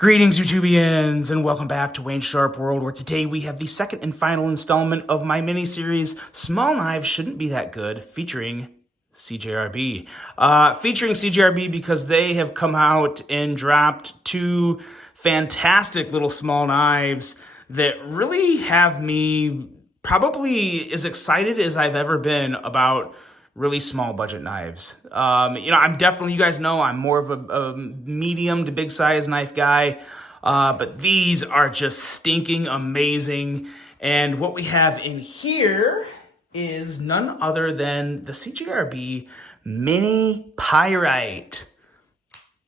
Greetings, YouTubians, and welcome back to Wayne Sharp World, where today we have the second and final installment of my mini-series, Small Knives Shouldn't Be That Good, featuring CJRB. Featuring CJRB because they have come out and dropped two fantastic little small knives that really have me probably as excited as I've ever been about really small budget knives. I'm definitely, you guys know, I'm more of a medium to big size knife guy, but these are just stinking amazing. And what we have in here is none other than the CJRB Mini Pyrite.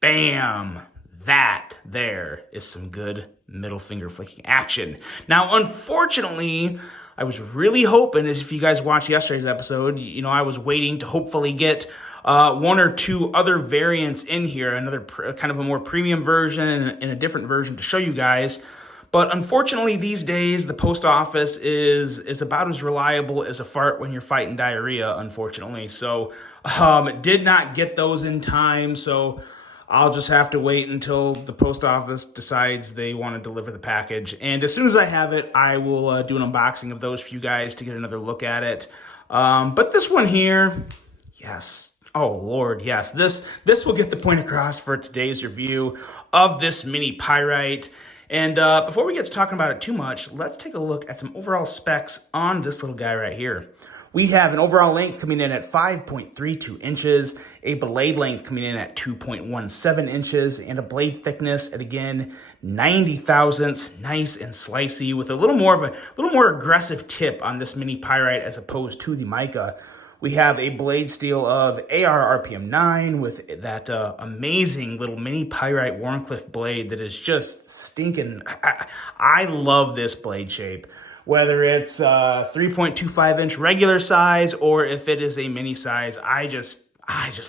Bam! That there is some good middle finger flicking action. Now, unfortunately, I was really hoping, as if you guys watched yesterday's episode, I was waiting to hopefully get one or two other variants in here, another kind of a more premium version and a different version to show you guys. But unfortunately, these days, the post office is about as reliable as a fart when you're fighting diarrhea, unfortunately. So did not get those in time, so I'll just have to wait until the post office decides they want to deliver the package. And as soon as I have it, I will do an unboxing of those for you guys to get another look at it. But this one here, yes. Oh, Lord, yes. This will get the point across for today's review of this Mini Pyrite. And before we get to talking about it too much, let's take a look at some overall specs on this little guy right here. We have an overall length coming in at 5.32 inches, a blade length coming in at 2.17 inches, and a blade thickness at, again, 90 thousandths, nice and slicey, with a little more aggressive tip on this Mini Pyrite as opposed to the mica. We have a blade steel of AR RPM 9 with that amazing little Mini Pyrite Wharncliffe blade that is just stinking. I love this blade shape. Whether it's 3.25 inch regular size or if it is a mini size, I just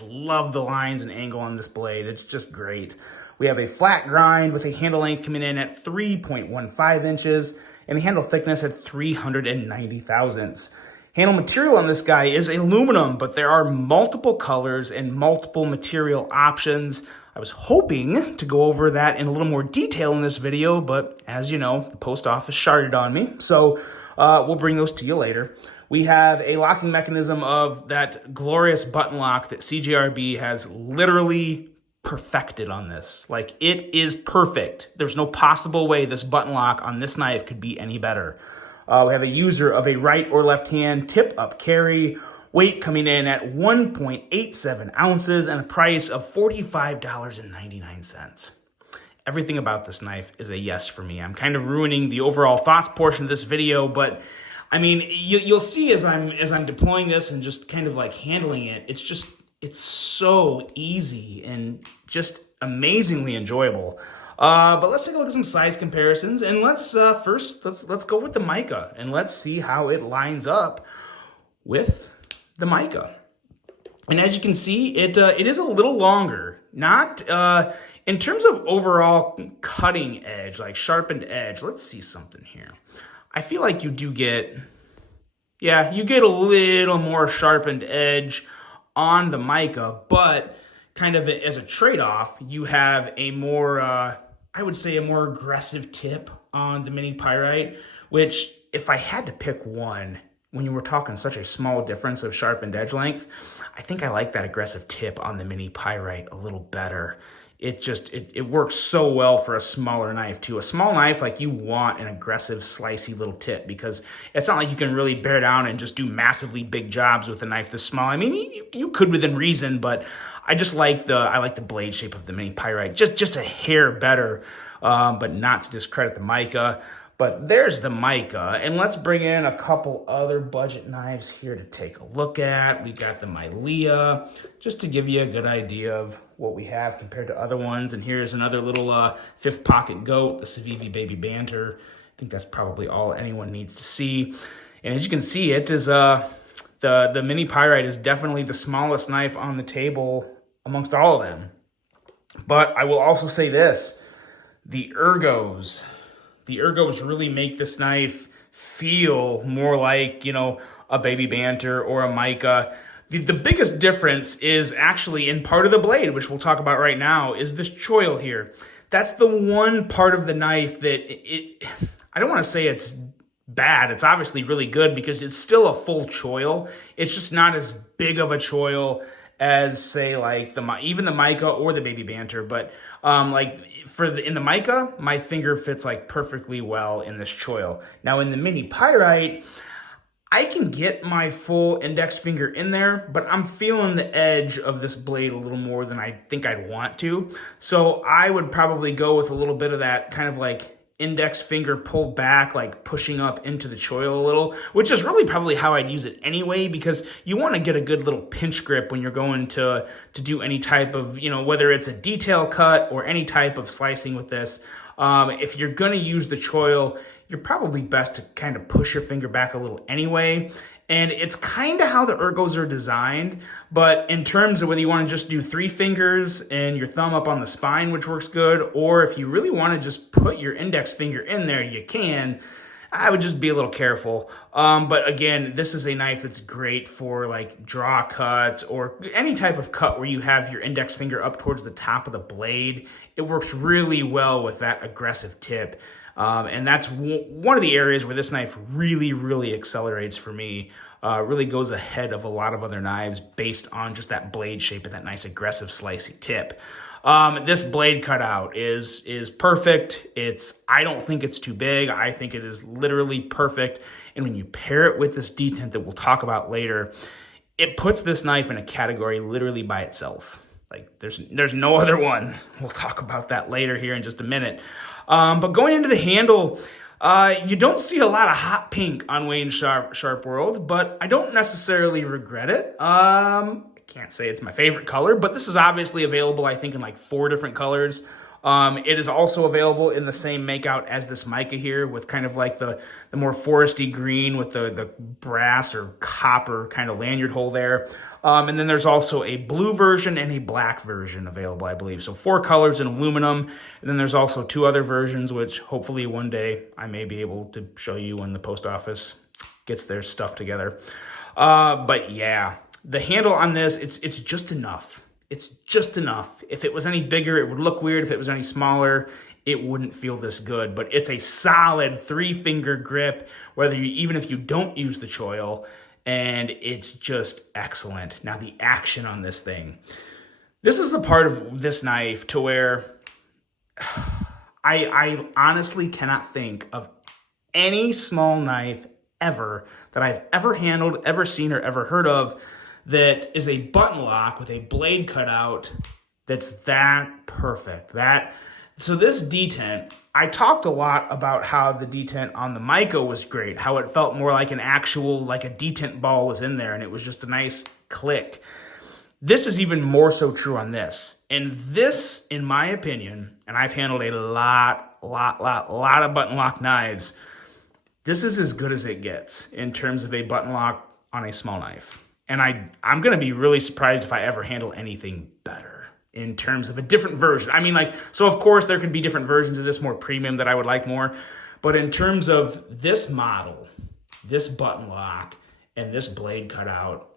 love the lines and angle on this blade. It's just great. We have a flat grind with a handle length coming in at 3.15 inches and a handle thickness at 390 thousandths. Handle material on this guy is aluminum, but there are multiple colors and multiple material options. I was hoping to go over that in a little more detail in this video, but as you know, the post office sharded on me, so we'll bring those to you later. We have a locking mechanism of that glorious button lock that CJRB has literally perfected on this. Like, it is perfect. There's no possible way this button lock on this knife could be any better. We have a user of a right or left hand tip up carry, weight coming in at 1.87 ounces and a price of $45.99. Everything about this knife is a yes for me. I'm kind of ruining the overall thoughts portion of this video, but I mean, you'll see as I'm deploying this and just kind of like handling it, it's so easy and just amazingly enjoyable. But let's take a look at some size comparisons, and let's go with the mica and let's see how it lines up with the mica. And as you can see, it is a little longer, not in terms of overall cutting edge, like sharpened edge. Let's see something here. I feel like you do get, you get a little more sharpened edge on the mica, but kind of as a trade-off, you have a more, I would say, a more aggressive tip on the Mini Pyrite, which if I had to pick one, when you were talking such a small difference of sharpened edge length, I think I like that aggressive tip on the Mini Pyrite a little better. It works so well for a smaller knife too. A small knife, like, you want an aggressive, slicey little tip because it's not like you can really bear down and just do massively big jobs with a knife this small. I mean, you could within reason, but I just like the blade shape of the Mini Pyrite just a hair better, but not to discredit the mica. But there's the mica, and let's bring in a couple other budget knives here to take a look at. We got the Milea, just to give you a good idea of what we have compared to other ones. And here's another little fifth pocket goat, the Civivi Baby Banter. I think that's probably all anyone needs to see. And as you can see, it is the Mini Pyrite is definitely the smallest knife on the table amongst all of them. But I will also say this, the ergos really make this knife feel more like, a Baby Banter or a mica. The biggest difference is actually in part of the blade, which we'll talk about right now, is this choil here. that's the one part of the knife that I don't want to say it's bad. It's obviously really good because it's still a full choil. It's just not as big of a choil as, say, like even the mica or the baby banter. But like in the mica, my finger fits like perfectly well in this choil. Now in the mini pyrite, I can get my full index finger in there, but I'm feeling the edge of this blade a little more than I think I'd want to. So I would probably go with a little bit of that kind of like index finger pulled back, like pushing up into the choil a little, which is really probably how I'd use it anyway, because you want to get a good little pinch grip when you're going to do any type of, whether it's a detail cut or any type of slicing with this. If you're going to use the choil, you're probably best to kind of push your finger back a little anyway. And it's kind of how the ergos are designed. But in terms of whether you want to just do 3 fingers and your thumb up on the spine, which works good, or if you really want to just put your index finger in there, you can. I would just be a little careful. But again, this is a knife that's great for like draw cuts or any type of cut where you have your index finger up towards the top of the blade. It works really well with that aggressive tip. And that's one of the areas where this knife really, really accelerates for me. Really goes ahead of a lot of other knives based on just that blade shape and that nice aggressive slicey tip. This blade cutout is perfect. I don't think it's too big. I think it is literally perfect. And when you pair it with this detent that we'll talk about later, it puts this knife in a category literally by itself. Like there's no other one. We'll talk about that later here in just a minute. But going into the handle, you don't see a lot of hot pink on Wayne Sharp World, but I don't necessarily regret it. I can't say it's my favorite color, but this is obviously available, I think, in like 4 different colors. It is also available in the same makeout as this mica here, with kind of like the more foresty green with the brass or copper kind of lanyard hole there. And then there's also a blue version and a black version available, I believe. So 4 colors in aluminum. And then there's also 2 other versions, which hopefully one day I may be able to show you when the post office gets their stuff together. But yeah, the handle on this, it's just enough. It's just enough. If it was any bigger, it would look weird. If it was any smaller, it wouldn't feel this good. But it's a solid 3-finger grip, even if you don't use the choil, and it's just excellent. Now, the action on this thing. This is the part of this knife to where I honestly cannot think of any small knife ever that I've ever handled, ever seen, or ever heard of that is a button lock with a blade cutout that's that perfect. So this detent, I talked a lot about how the detent on the mica was great, how it felt more like like a detent ball was in there, and it was just a nice click. This is even more so true on this. And this, in my opinion, and I've handled a lot of button lock knives, this is as good as it gets in terms of a button lock on a small knife. And I'm going to be really surprised if I ever handle anything better in terms of a different version. I mean, so of course there could be different versions of this more premium that I would like more. But in terms of this model, this button lock, and this blade cutout,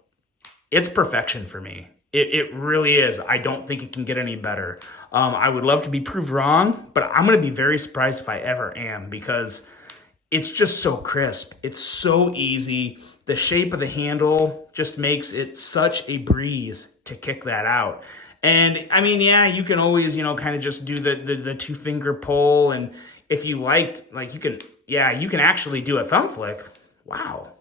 it's perfection for me. It really is. I don't think it can get any better. I would love to be proved wrong, but I'm going to be very surprised if I ever am, because it's just so crisp. It's so easy. The shape of the handle just makes it such a breeze to kick that out. And I mean, yeah, you can always, kind of just do the 2-finger pull. And if you you can actually do a thumb flick. Wow.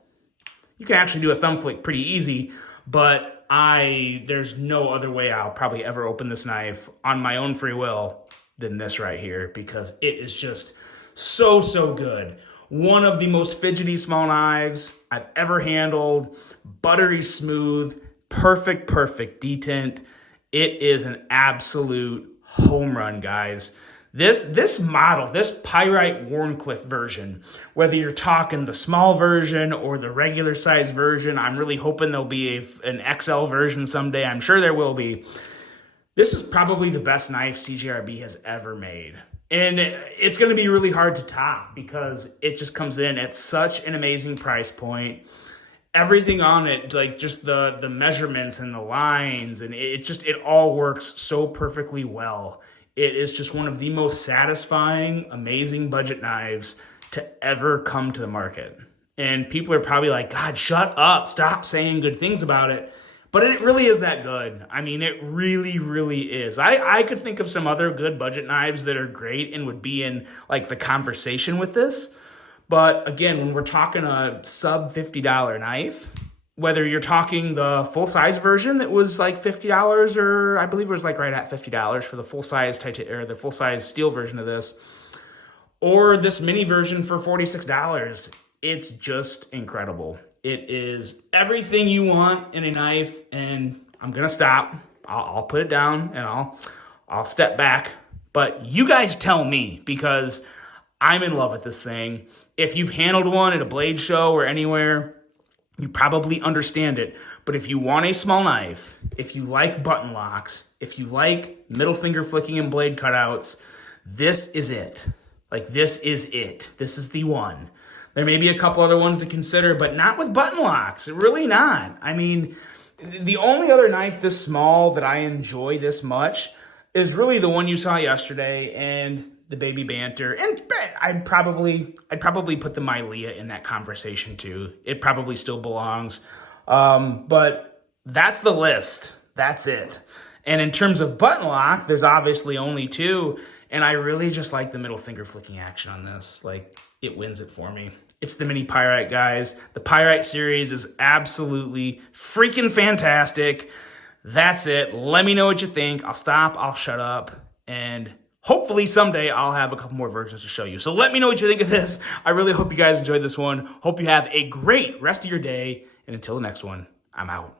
You can actually do a thumb flick pretty easy, but there's no other way I'll probably ever open this knife on my own free will than this right here, because it is just so good. One of the most fidgety small knives I've ever handled. Buttery smooth, perfect detent. It is an absolute home run, guys. This model, this Pyrite Wharncliffe version, whether you're talking the small version or the regular size version, I'm really hoping there'll be an XL version someday. I'm sure there will be. This is probably the best knife CJRB has ever made. And it's going to be really hard to top because it just comes in at such an amazing price point. Everything on it, like just the measurements and the lines, and it all works so perfectly well. It is just one of the most satisfying, amazing budget knives to ever come to the market. And people are probably like, God, shut up. Stop saying good things about it. But it really is that good. I mean, it really, really is. I could think of some other good budget knives that are great and would be in like the conversation with this. But again, when we're talking a sub $50 knife, whether you're talking the full-size version that was like $50, or I believe it was like right at $50 for the full-size or the full-size steel version of this, or this mini version for $46, it's just incredible. It is everything you want in a knife, and I'm gonna stop. I'll put it down and I'll step back. But you guys tell me, because I'm in love with this thing. If you've handled one at a blade show or anywhere, you probably understand it. But if you want a small knife, if you like button locks, if you like middle finger flicking and blade cutouts, this is it. Like, this is it. This is the one. There may be a couple other ones to consider, but not with button locks. Really not. I mean, the only other knife this small that I enjoy this much is really the one you saw yesterday and the Baby Banter. And I'd probably put the Mylea in that conversation too. It probably still belongs. But that's the list. That's it. And in terms of button lock, there's obviously only two. And I really just like the middle finger flicking action on this. Like, it wins it for me. It's the Mini Pyrite, guys. The Pyrite series is absolutely freaking fantastic. That's it. Let me know what you think. I'll stop. I'll shut up. And hopefully someday I'll have a couple more versions to show you. So let me know what you think of this. I really hope you guys enjoyed this one. Hope you have a great rest of your day. And until the next one, I'm out.